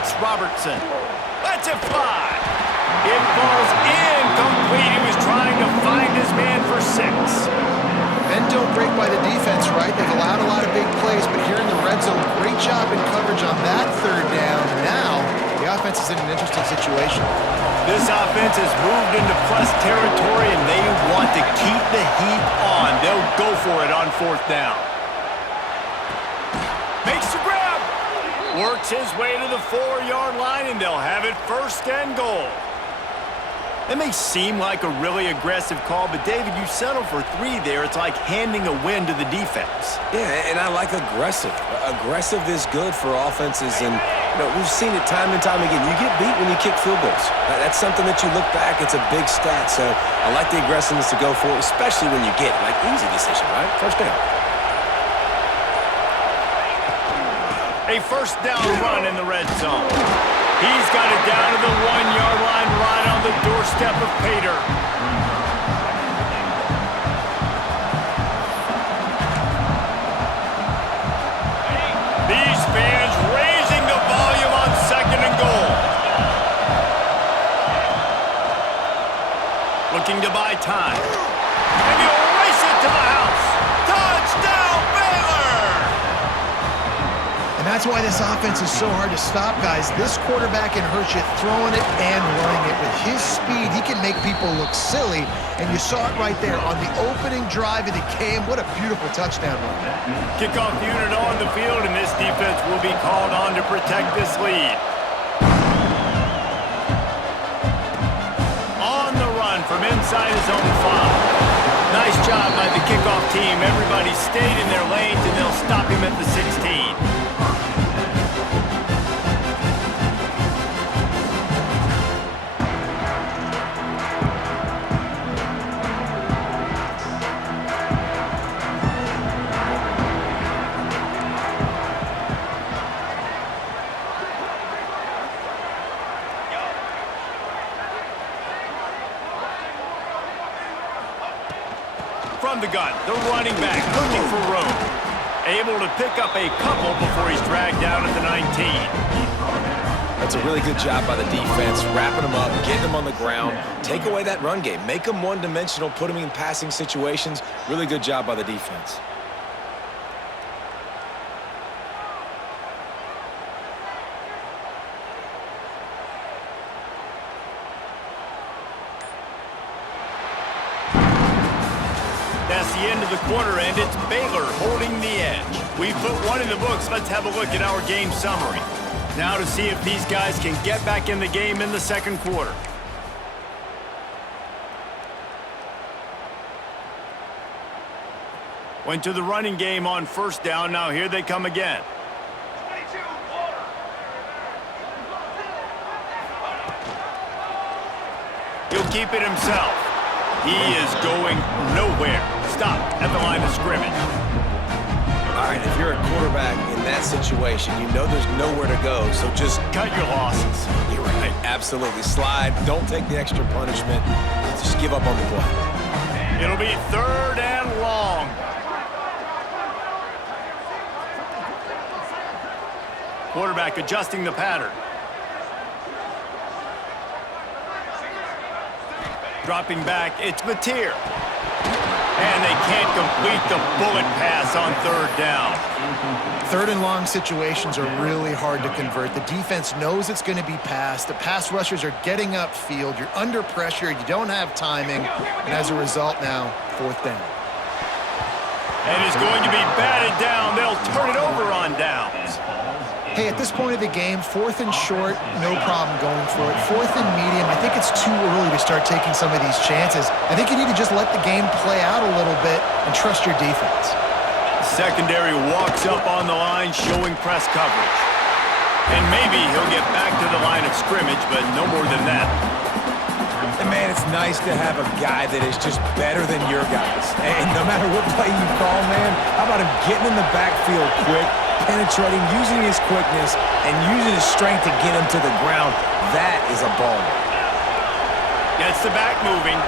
It's Robertson. Lets it fly. It falls incomplete. He was trying to find his man for 6. Men don't break by the defense, right? They've allowed a lot of big plays, but here in the red zone, great job in coverage on that third down. Now, the offense is in an interesting situation. This offense has moved into plus territory, and they want to keep the heat on. They'll go for it on 4th down. Makes the grab. Works his way to the 4-yard line, and they'll have it 1st and goal. That may seem like a really aggressive call, but David, you settle for 3 there. It's like handing a win to the defense. Yeah, and I like aggressive. Aggressive is good for offenses, and we've seen it time and time again. You get beat when you kick field goals. That's something that you look back, it's a big stat. So I like the aggressiveness to go for it, especially when you get it. Like, easy decision, right? 1st down. A 1st down run in the red zone. He's got it down to the 1-yard line, right on the doorstep of Pater. These fans raising the volume on 2nd and goal. Looking to buy time. And he'll race it to the house. Touchdown, Baylor! And that's why this offense is so hard to stop, guys. This quarterback can hurt you throwing it and running it. With his speed, he can make people look silly. And you saw it right there on the opening drive of the game. What a beautiful touchdown run. Kickoff unit on the field, and this defense will be called on to protect this lead. On the run from inside his own 5. Nice job by the kickoff team. Everybody stayed in their lanes, and they'll stop him at the 16. From the gun, the running back looking for room. Able to pick up a couple before he's dragged down at the 19. That's a really good job by the defense, wrapping them up, getting them on the ground. Take away that run game. Make them one-dimensional, put them in passing situations. Really good job by the defense. That's the end of the quarter, and it's Baylor holding the edge. We've put 1 in the books. Let's have a look at our game summary. Now to see if these guys can get back in the game in the 2nd quarter. Went to the running game on 1st down. Now here they come again. He'll keep it himself. He is going nowhere. Stop at the line of scrimmage. All right, if you're a quarterback in that situation, you know there's nowhere to go, so just cut your losses. You're right. Absolutely. Slide. Don't take the extra punishment. Just give up on the play. It'll be 3rd and long. Quarterback adjusting the pattern. Dropping back, it's Mateer. And they can't complete the bullet pass on 3rd down. 3rd and long situations are really hard to convert. The defense knows it's going to be passed. The pass rushers are getting upfield. You're under pressure. You don't have timing. And as a result now, 4th down. And it's going to be batted down. They'll turn it over on downs. Hey, at this point of the game, 4th and short, no problem going for it. 4th and medium, I think it's too early to start taking some of these chances. I think you need to just let the game play out a little bit and trust your defense. Secondary walks up on the line, showing press coverage. And maybe he'll get back to the line of scrimmage, but no more than that. And man, it's nice to have a guy that is just better than your guys. And no matter what play you call, man, how about him getting in the backfield quick, penetrating, using his quickness, and using his strength to get him to the ground. That is a ball. Gets the back moving.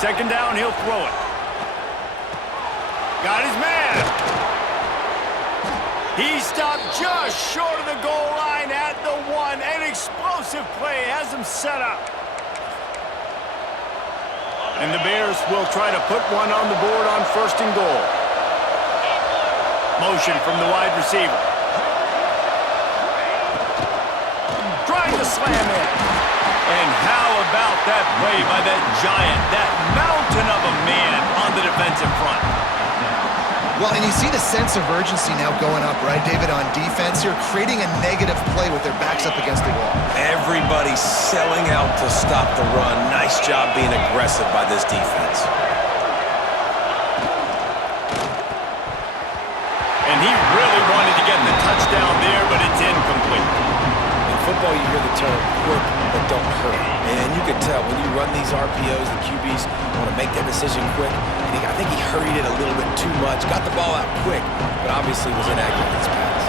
2nd down, he'll throw it. Got his man. He stopped just short of the goal line at the 1. An explosive play has him set up. And the Bears will try to put one on the board on 1st and goal. Motion from the wide receiver. Trying to slam in. And how about that play by that giant, that mountain of a man on the defensive front? Well, and you see the sense of urgency now going up, right, David, on defense here, creating a negative play with their backs up against the wall. Everybody's selling out to stop the run. Nice job being aggressive by this defense. And he really wanted to get the touchdown there, but it's incomplete. In football, you hear the term quick, but don't hurry. And you can tell when you run these RPOs, the QBs want to make that decision quick. And I think he hurried it a little bit too much. Got the ball out quick, but obviously was inaccurate in his pass.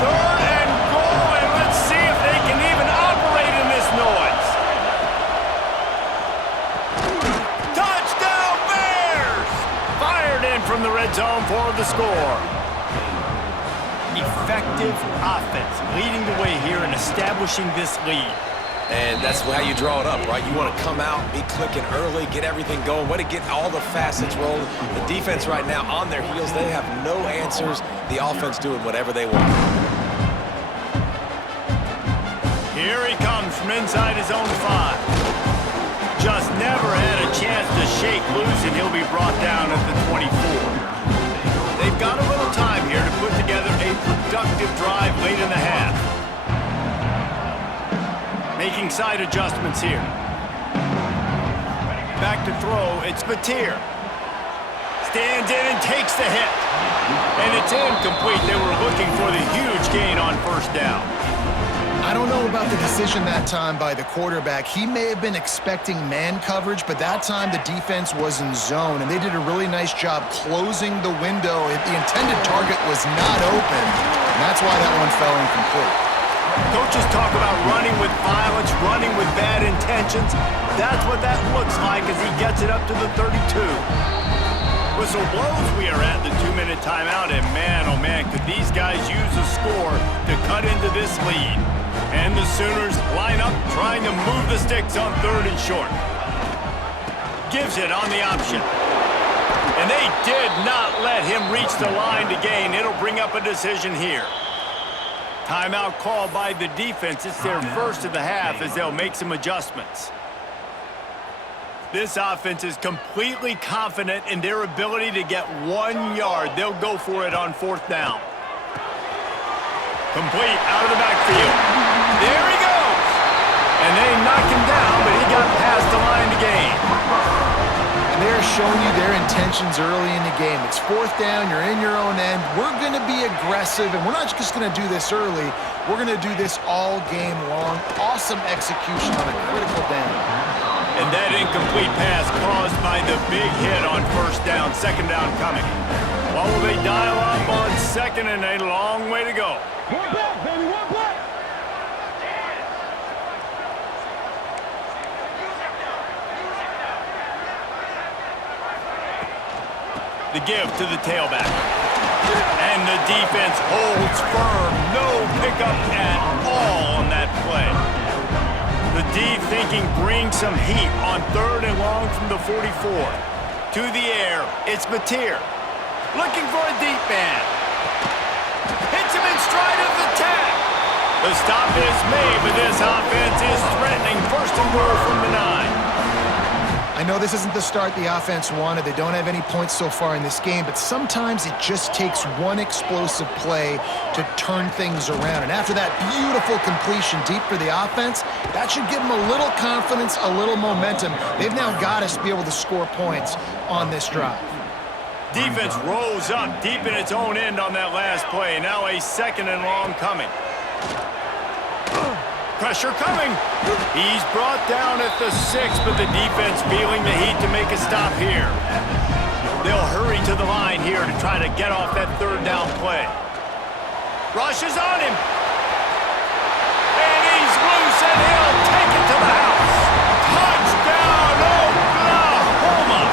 3rd and goal, and let's see if they can even operate in this noise. Touchdown Bears! Fired in from the red zone for the score. Effective offense leading the way here and establishing this lead. And that's how you draw it up, right? You want to come out, be clicking early, get everything going, way to get all the facets rolling. The defense right now on their heels, they have no answers. The offense doing whatever they want. Here he comes from inside his own 5. Just never had a chance to shake loose, and he'll be brought down at the 24. They've got a little time here to put together a productive drive late in the half. Making side adjustments here. Back to throw, it's Mateer. Stands in and takes the hit. And it's incomplete. They were looking for the huge gain on 1st down. I don't know about the decision that time by the quarterback. He may have been expecting man coverage, but that time the defense was in zone, and they did a really nice job closing the window. The intended target was not open, and that's why that one fell incomplete. Coaches talk about running with violence, running with bad intentions. That's what that looks like as he gets it up to the 32. Whistle blows, we are at the 2-minute timeout, and man, oh man, could these guys use a score to cut into this lead. And the Sooners line up trying to move the sticks on 3rd and short. Gives it on the option. And they did not let him reach the line to gain. It'll bring up a decision here. Timeout called by the defense. It's their first of the half as they'll make some adjustments. This offense is completely confident in their ability to get 1 yard. They'll go for it on 4th down. Complete out of the backfield. There he goes. And they knocked him down, but he got past the line to gain. And they're showing you their intentions early in the game. It's 4th down, you're in your own end. We're going to be aggressive, and we're not just going to do this early. We're going to do this all game long. Awesome execution on a critical down. And that incomplete pass caused by the big hit on 1st down, 2nd down coming. What will they dial up on 2nd and a long way to go? One back, baby, one back. The give to the tailback. And the defense holds firm. No pickup at all on that play. The D thinking bring some heat on 3rd and long from the 44. To the air, it's Mateer. Looking for a deep man. Hits him in stride of the tag. The stop is made, but this offense is threatening. 1st and goal from the 9. I know this isn't the start the offense wanted. They don't have any points so far in this game, but sometimes it just takes one explosive play to turn things around. And after that beautiful completion deep for the offense, that should give them a little confidence, a little momentum. They've now got us to be able to score points on this drive. Defense rose up deep in its own end on that last play. Now a 2nd and long coming. Pressure coming. He's brought down at the 6, but the defense feeling the heat to make a stop here. They'll hurry to the line here to try to get off that 3rd down play. Rush is on him. And he's loose, and he'll take it to the house. Touchdown, Oklahoma!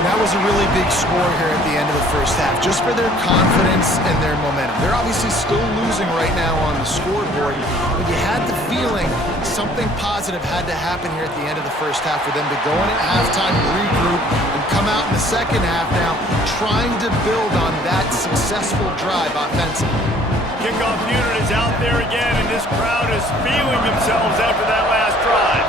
And that was a really big score here at the end of the first half, just for their confidence and their momentum. They're obviously still losing right now on the scoreboard, but you had the feeling something positive had to happen here at the end of the first half for them to go in at halftime, regroup, and come out in the second half now trying to build on that successful drive offensively. Kickoff unit is out there again, and this crowd is feeling themselves after that last drive.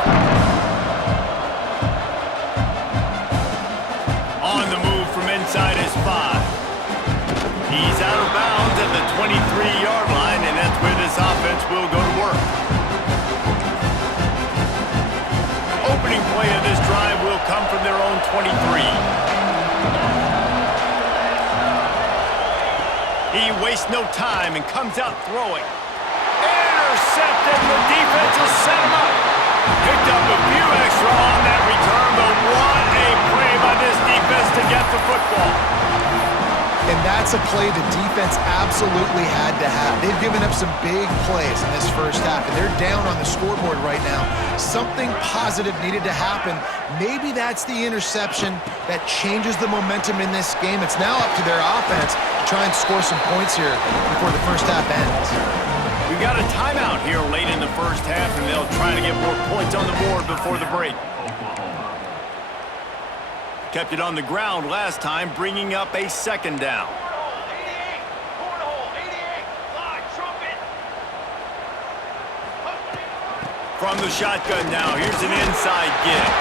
On the move from inside his 5. He's out of bounds at the 23-yard line, and that's where this offense will go to work. Opening play of this drive will come from their own 23. He wastes no time and comes out throwing. Intercepted. The defense has set him up. Picked up a few extra on that return, but what a play by this defense to get the football. And that's a play the defense absolutely had to have. They've given up some big plays in this first half, and they're down on the scoreboard right now. Something positive needed to happen. Maybe that's the interception that changes the momentum in this game. It's now up to their offense to try and score some points here before the first half ends. We've got a timeout here late in the first half, and they'll try to get more points on the board before the break. Kept it on the ground last time, bringing up a second down. From the shotgun now, here's an inside give.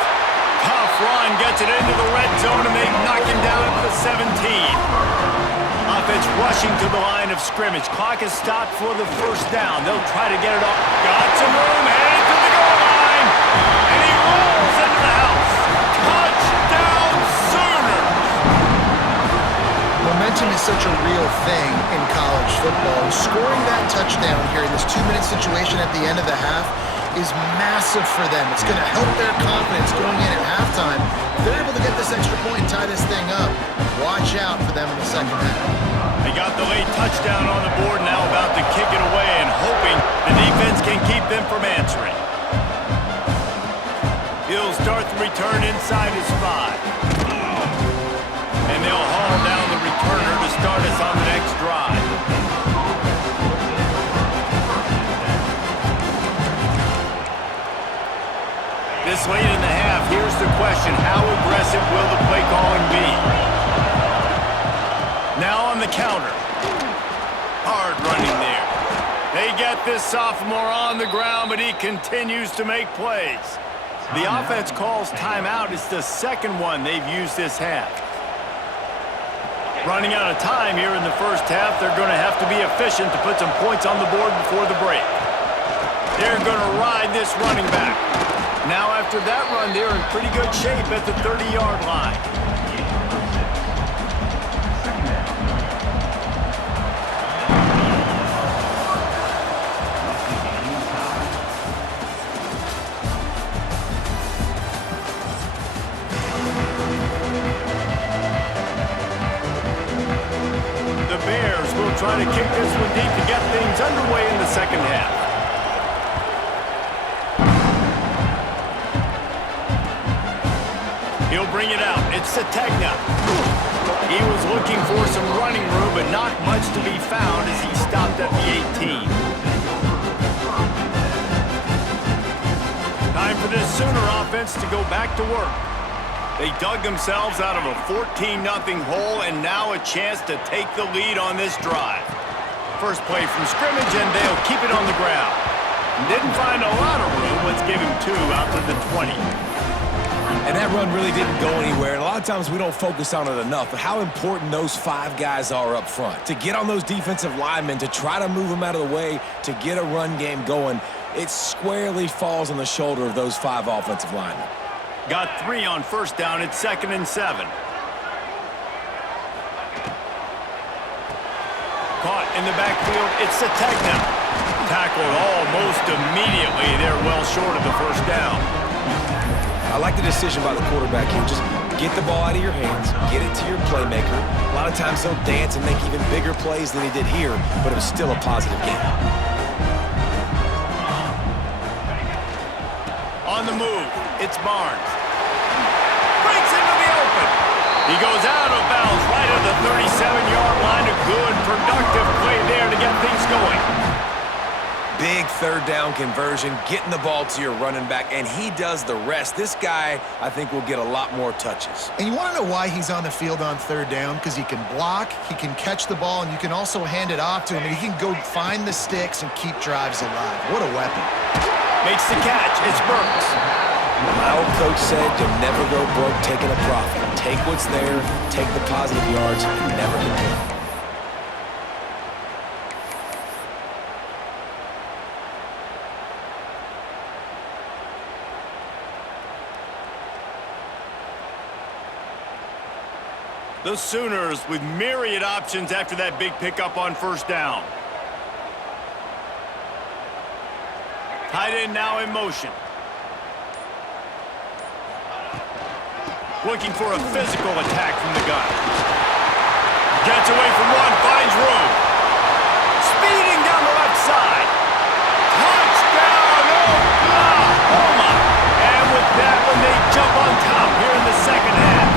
Tough run, gets it into the red zone, and they knock him down at the 17. Offense rushing to the line of scrimmage. Clock is stopped for the first down. They'll try to get it off. Got some room, headed to the goal line, and he rolls into the house. Touchdown Sooners! Momentum is such a real thing in college football. Scoring that touchdown here in this 2-minute situation at the end of the half is massive for them. It's going to help their confidence going in at halftime. If they're able to get this extra point and tie this thing up, watch out for them in the second half. They got the late touchdown on the board, now about to kick it away and hoping the defense can keep them from answering. He'll start the return inside his 5. And they'll haul down the returner to start us on the next drive. This late in the half, here's the question. How aggressive will the play calling be? Now on the counter. Hard running there. They get this sophomore on the ground, but he continues to make plays. The offense calls timeout. It's the second one they've used this half. Running out of time here in the first half. They're going to have to be efficient to put some points on the board before the break. They're going to ride this running back. Now after that run, they're in pretty good shape at the 30-yard line. The Bears will try to kick this one deep to get things underway in the second half. He'll bring it out. It's Sategna. He was looking for some running room, but not much to be found as he stopped at the 18. Time for this Sooner offense to go back to work. They dug themselves out of a 14-0 hole, and now a chance to take the lead on this drive. First play from scrimmage, and they'll keep it on the ground. Didn't find a lot of room. Let's give him 2 out to the 20. And that run really didn't go anywhere. And a lot of times we don't focus on it enough, but how important those 5 guys are up front. To get on those defensive linemen, to try to move them out of the way, to get a run game going, it squarely falls on the shoulder of those 5 offensive linemen. Got 3 on first down. It's 2nd and 7. Caught in the backfield. It's Sategna. Tackled almost immediately. They're well short of the first down. I like the decision by the quarterback here. Just get the ball out of your hands, get it to your playmaker. A lot of times he'll dance and make even bigger plays than he did here, but it was still a positive game. On the move, it's Barnes. Breaks into the open. He goes out of bounds right at the 37-yard line. A good, productive play there to get things going. Big third down conversion, getting the ball to your running back, and he does the rest. This guy, I think, will get a lot more touches. And you want to know why he's on the field on third down? Because he can block, he can catch the ball, and you can also hand it off to him, and he can go find the sticks and keep drives alive. What a weapon. Makes the catch. It's Burks. My old coach said you'll never go broke taking a profit. Take what's there, take the positive yards, and never complain. The Sooners with myriad options after that big pickup on first down. Tight end now in motion. Looking for a physical attack from the gun. Gets away from one, finds room. Speeding down the left side. Touchdown, Oklahoma! And with that one, they jump on top here in the second half.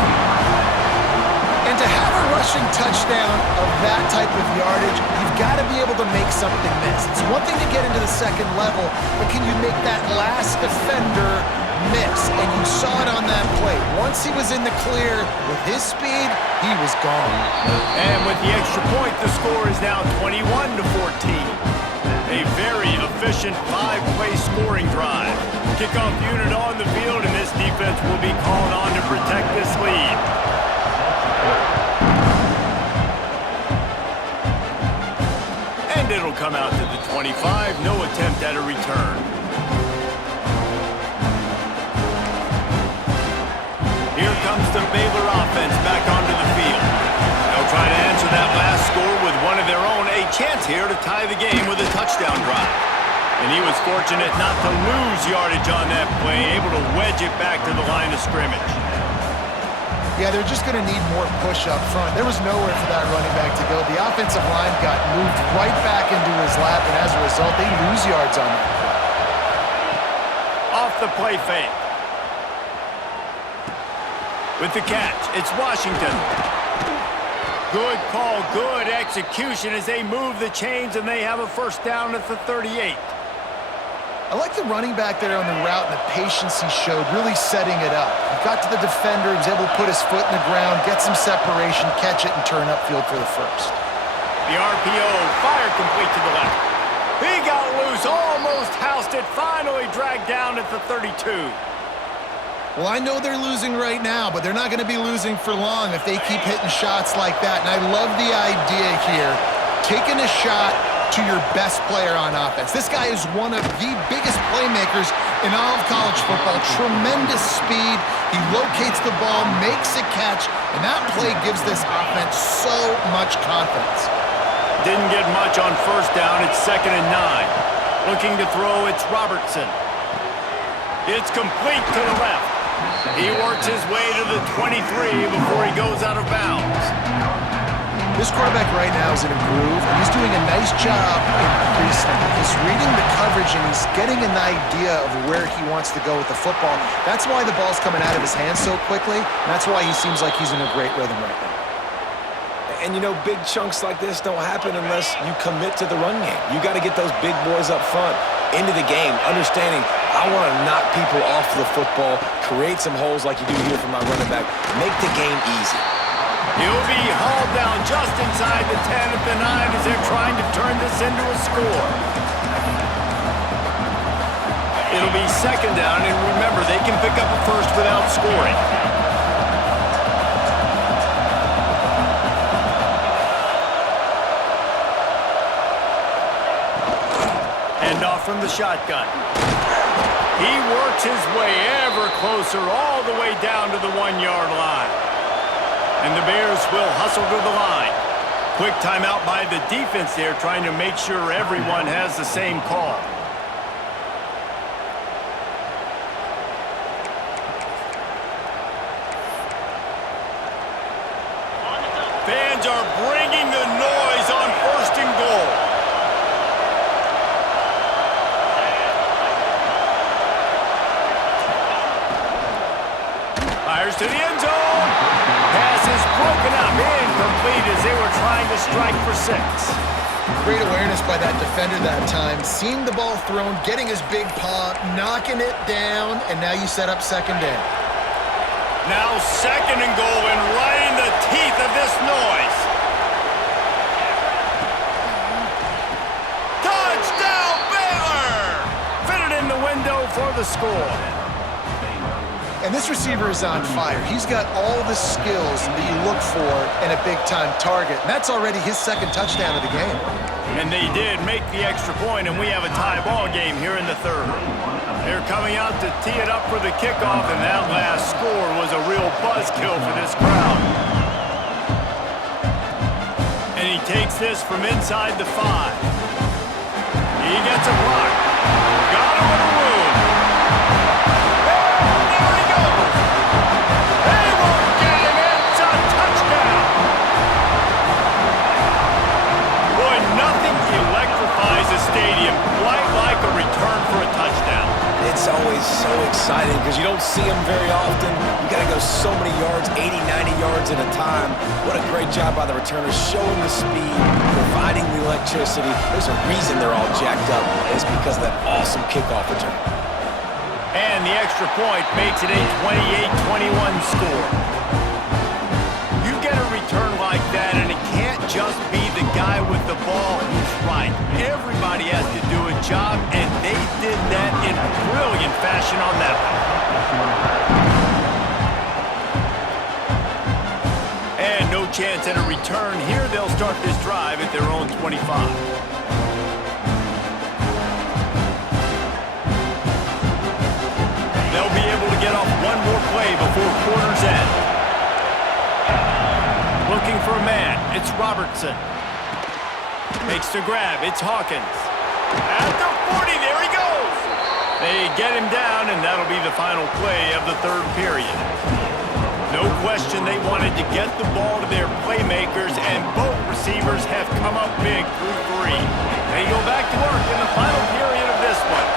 And to have a rushing touchdown of that type of yardage, you've got to be able to make something miss. It's one thing to get into the second level, but can you make that last defender miss? And you saw it on that play. Once he was in the clear with his speed, he was gone. And with the extra point, the score is now 21-14. A very efficient five-play scoring drive. Kickoff unit on the field, and this defense will be called on to protect this lead. And it'll come out to the 25. No attempt at a return. Here comes the Baylor offense back onto the field. They'll try to answer that last score with one of their own. A chance here to tie the game with a touchdown drive. And he was fortunate not to lose yardage on that play, able to wedge it back to the line of scrimmage. Yeah, they're just going to need more push up front. There was nowhere for that running back to go. The offensive line got moved right back into his lap, and as a result, they lose yards on that play. Off the play fake. With the catch, it's Washington. Good call, good execution as they move the chains, and they have a first down at the 38. I like the running back there on the route and the patience he showed, really setting it up. He got to the defender, he was able to put his foot in the ground, get some separation, catch it, and turn upfield for the first. The RPO, fire complete to the left. He got loose, almost housed it, finally dragged down at the 32. Well, I know they're losing right now, but they're not going to be losing for long if they keep hitting shots like that. And I love the idea here, taking a shot to your best player on offense. This guy is one of the biggest playmakers in all of college football. Tremendous speed. He locates the ball, makes a catch, and that play gives this offense so much confidence. Didn't get much on first down. It's 2nd and 9. Looking to throw, it's Robertson. It's complete to the left. He works his way to the 23 before he goes out of bounds. This quarterback right now is in a groove, and he's doing a nice job in pre-snap. He's reading the coverage, and he's getting an idea of where he wants to go with the football. That's why the ball's coming out of his hands so quickly, and that's why he seems like he's in a great rhythm right now. And, you know, big chunks like this don't happen unless you commit to the run game. You got to get those big boys up front into the game, understanding I want to knock people off the football, create some holes like you do here from my running back, make the game easy. He'll be hauled down just inside the 10 at the 9 as they're trying to turn this into a score. It'll be 2nd down, and remember, they can pick up a first without scoring. Hand off from the shotgun. He works his way ever closer all the way down to the 1-yard line. And the Bears will hustle to the line. Quick timeout by the defense there, trying to make sure everyone has the same call. Fans are bringing the noise on 1st and goal. Fires to the end zone. Pass strike for 6. Great awareness by that defender that time. Seeing the ball thrown, getting his big paw, knocking it down, and now you set up second down. Now 2nd and goal, and right in the teeth of this noise. Touchdown, Baylor! Fitted in the window for the score. And this receiver is on fire. He's got all the skills that you look for in a big-time target. And that's already his 2nd touchdown of the game. And they did make the extra point, and we have a tie ball game here in the 3rd. They're coming out to tee it up for the kickoff, and that last score was a real buzzkill for this crowd. And he takes this from inside the 5. He gets a block. Got him in a room. There he goes. They won't get him. It's a touchdown. Boy, nothing electrifies a stadium quite like a return for a touchdown. It's always so exciting because you don't see them very often. You got to go so many yards, 80, 90 yards at a time. What a great job by the returners, showing the speed, providing the electricity. There's a reason they're all jacked up, and it's because of that awesome kickoff return. And the extra point makes it a 28-21 score. You get a return like that, and it can't just be the guy with the ball who's right. Everybody has to do a job, and they did that in brilliant fashion on that one. And no chance at a return here. They'll start this drive at their own 25. They'll be able to get off one more play before quarter's end. Looking for a man, it's Robertson. Makes the grab, it's Hawkins. At the 40, there he goes! They get him down, and that'll be the final play of the 3rd period. No question they wanted to get the ball to their playmakers, and both receivers have come up big through 3. They go back to work in the final period of this one.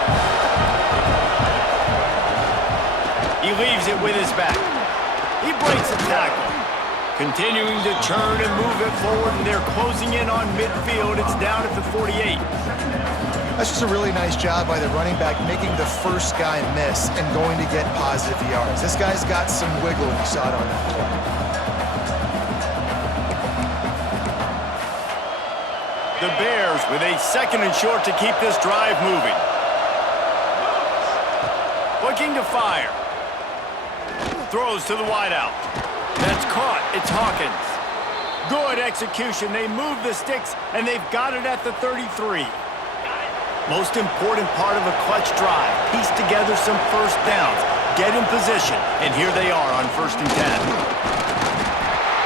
He leaves it with his back. He breaks a tackle. Continuing to churn and move it forward, and they're closing in on midfield. It's down at the 48. That's just a really nice job by the running back, making the first guy miss and going to get positive yards. This guy's got some wiggle, and you saw it on that play. The Bears with a 2nd and short to keep this drive moving. Looking to fire. Throws to the wideout. That's caught. It's Hawkins. Good execution. They move the sticks, and they've got it at the 33. Most important part of a clutch drive. Piece together some first downs. Get in position, and here they are on 1st and 10.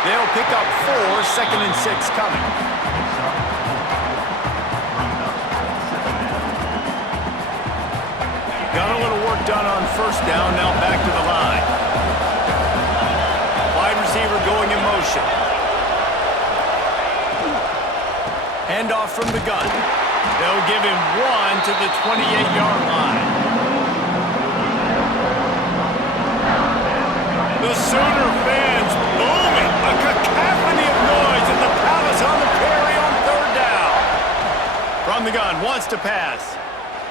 They'll pick up 4, 2nd and 6 coming. Got a little work done on 1st down. Now back to the line. Wide receiver going in motion. Handoff from the gun. They'll give him 1 to the 28-yard line. The Sooner fans booming. A cacophony of noise in the Palace on the Prairie on 3rd down. From the gun, wants to pass.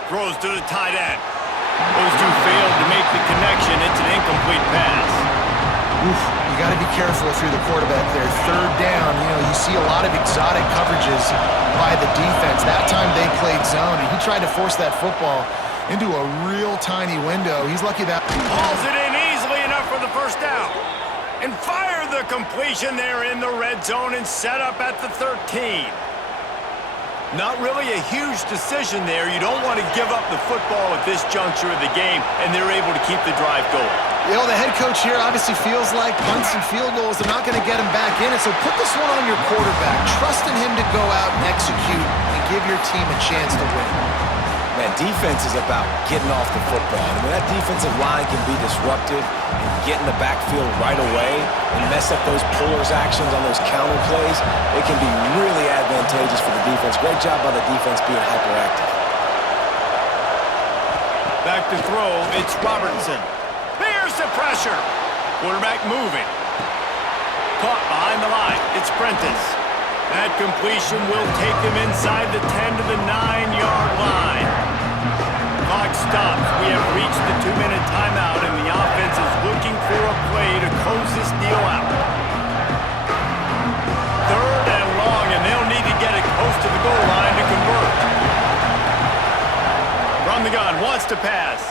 Throws to the tight end. Those two failed to make the connection. It's an incomplete pass. Oof, you got to be careful if you're the quarterback there. 3rd down, you see a lot of exotic coverages by the defense. That time they played zone, and he tried to force that football into a real tiny window. He's lucky that... Hauls it in easily enough for the 1st down. And fire the completion there in the red zone and set up at the 13. Not really a huge decision there. You don't want to give up the football at this juncture of the game, and they're able to keep the drive going. The head coach here obviously feels like punts and field goals are not going to get him back in it, so put this one on your quarterback. Trust in him to go out and execute and give your team a chance to win. Man, defense is about getting off the football. I mean, that defensive line can be disruptive and get in the backfield right away and mess up those pullers actions on those counter plays. It can be really advantageous for the defense. Great job by the defense being hyperactive. Back to throw, it's Robertson. There's the pressure. Quarterback moving. Caught behind the line. It's Prentice. That completion will take them inside the 10 to the 9-yard line. Clock stops. We have reached the 2-minute timeout, and the offense is looking for a play to close this deal out. 3rd and long, and they'll need to get it close to the goal line to convert. From the gun, wants to pass.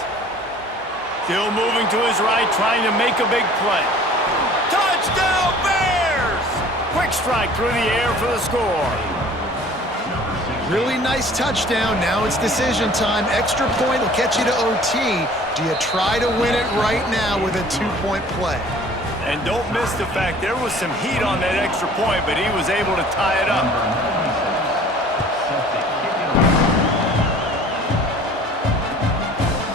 Still moving to his right, trying to make a big play. Touchdown, Bears! Quick strike through the air for the score. Really nice touchdown. Now it's decision time. Extra point will catch you to OT. Do you try to win it right now with a 2-point play? And don't miss the fact there was some heat on that extra point, but he was able to tie it up.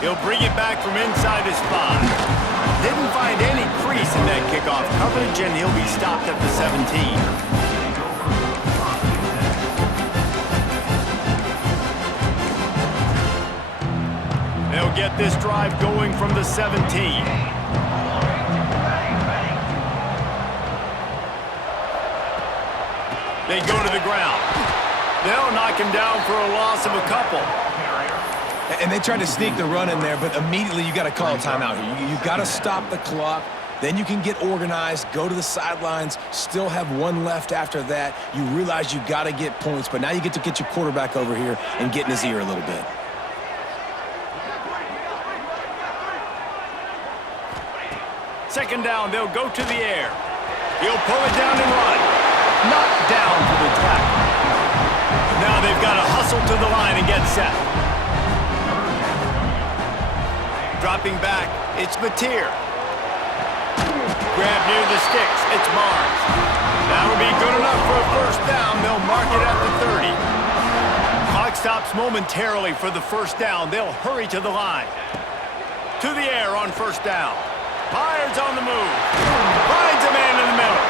He'll bring it back from inside his 5. Didn't find any crease in that kickoff coverage, and he'll be stopped at the 17. They'll get this drive going from the 17. They go to the ground. They'll knock him down for a loss of a couple. And they tried to sneak the run in there, but immediately you got to call a timeout here. You got to stop the clock. Then you can get organized, go to the sidelines, still have one left after that. You realize you got to get points, but now you get to get your quarterback over here and get in his ear a little bit. Second down, they'll go to the air. He'll pull it down and run. Knocked down for the tackle. Now they've got to hustle to the line and get set. Dropping back, it's Mateer. Grab near the sticks, it's Barnes. That'll be good enough for a first down. They'll mark it at the 30. Clock stops momentarily for the first down. They'll hurry to the line. To the air on first down. Myers on the move. Finds a man in the middle.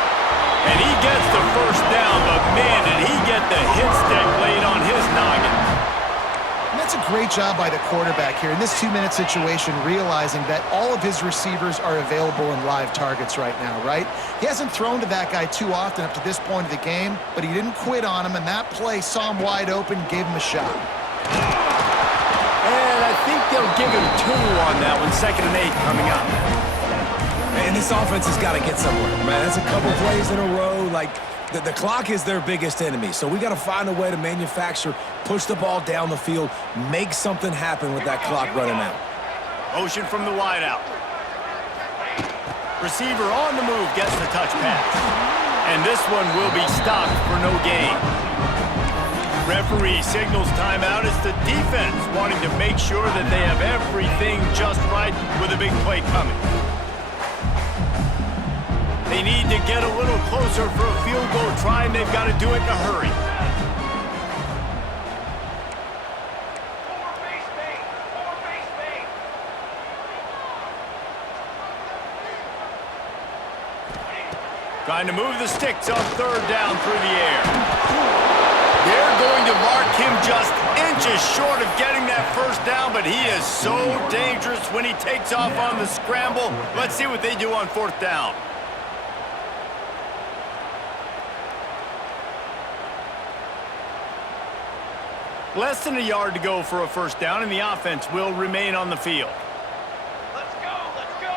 And he gets the first down, but man, did he get the hit stick laid on his noggin. And that's a great job by the quarterback here in this 2-minute situation, realizing that all of his receivers are available in live targets right now, right? He hasn't thrown to that guy too often up to this point of the game, but he didn't quit on him, and that play saw him wide open, gave him a shot. And I think they'll give him 2 on that one, 2nd and 8 coming up. And this offense has got to get somewhere, man. That's a couple plays in a row. Like, the clock is their biggest enemy. So we got to find a way to manufacture, push the ball down the field, make something happen with that clock running out. Motion from the wideout. Receiver on the move gets the touch pass. And this one will be stopped for no gain. Referee signals timeout as the defense wanting to make sure that they have everything just right with a big play coming. They need to get a little closer for a field goal try, and they've got to do it in a hurry. Trying to move the sticks on 3rd down through the air. They're going to mark him just inches short of getting that first down, but he is so dangerous when he takes off on the scramble. Let's see what they do on 4th down. Less than a yard to go for a first down, and the offense will remain on the field. Let's go, let's go.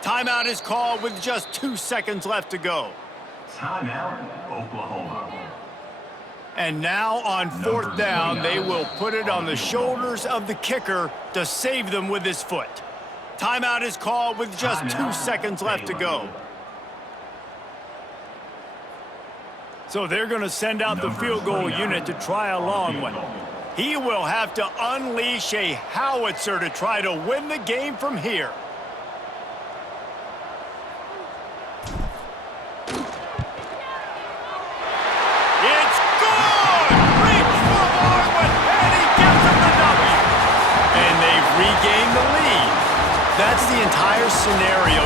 Timeout is called with just 2 seconds left to go. Timeout, Oklahoma. And now on 4th down, they will put it on the shoulders of the kicker to save them with his foot. Timeout is called with just 2 seconds left to go. So they're going to send out the field goal unit to try a long one. He will have to unleash a howitzer to try to win the game from here. That's the entire scenario.